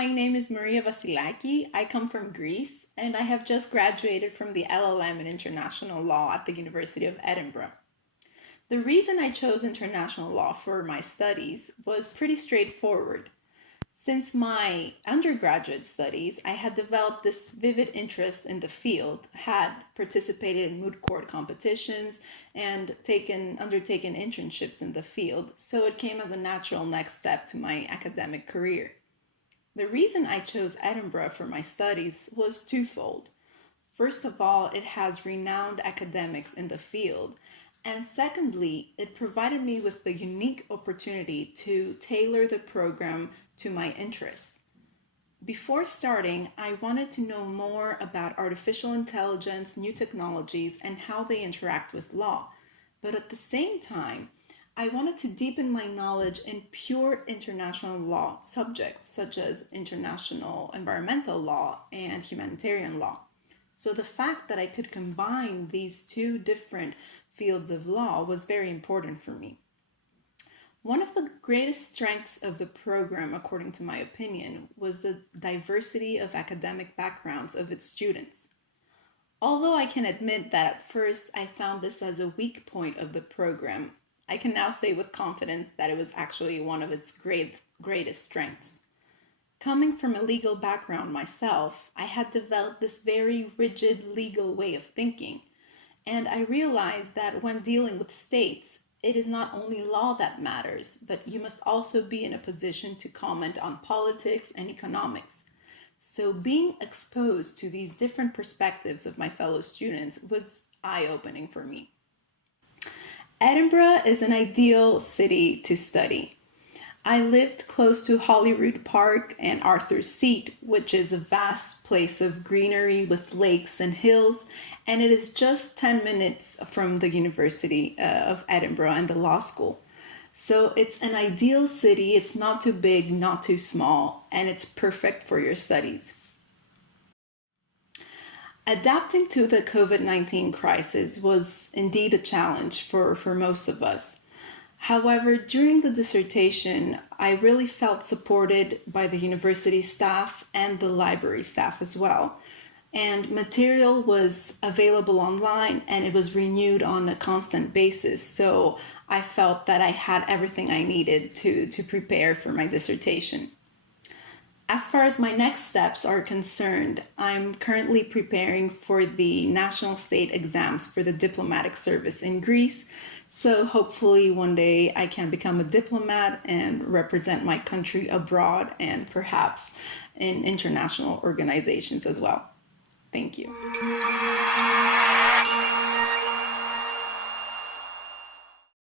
my name is Maria Vasilaki. I come from Greece and I have just graduated from the LLM in International Law at the University of Edinburgh. The reason I chose international law for my studies was pretty straightforward. Since my undergraduate studies, I had developed this vivid interest in the field, had participated in moot court competitions, and undertaken internships in the field, so it came as a natural next step to my academic career. The reason I chose Edinburgh for my studies was twofold. First of all, it has renowned academics in the field, and secondly, it provided me with the unique opportunity to tailor the program to my interests. Before starting, I wanted to know more about artificial intelligence, new technologies, and how they interact with law. But at the same time, I wanted to deepen my knowledge in pure international law subjects such as international environmental law and humanitarian law. So the fact that I could combine these two different fields of law was very important for me. One of the greatest strengths of the program, according to my opinion, was the diversity of academic backgrounds of its students. Although I can admit that at first I found this as a weak point of the program, I can now say with confidence that it was actually one of its greatest strengths. Coming from a legal background myself, I had developed this very rigid legal way of thinking, and I realized that when dealing with states, it is not only law that matters, but you must also be in a position to comment on politics and economics. So being exposed to these different perspectives of my fellow students was eye-opening for me. Edinburgh is an ideal city to study. I lived close to Holyrood Park and Arthur's Seat, which is a vast place of greenery with lakes and hills, and it is just 10 minutes from the University of Edinburgh and the law school. So it's an ideal city, it's not too big, not too small, and it's perfect for your studies. Adapting to the COVID-19 crisis was indeed a challenge for most of us. However, during the dissertation, I really felt supported by the university staff and the library staff as well. And material was available online and it was renewed on a constant basis. So I felt that I had everything I needed to prepare for my dissertation. As far as my next steps are concerned, I'm currently preparing for the national state exams for the diplomatic service in Greece. So hopefully one day I can become a diplomat and represent my country abroad and perhaps in international organizations as well. Thank you.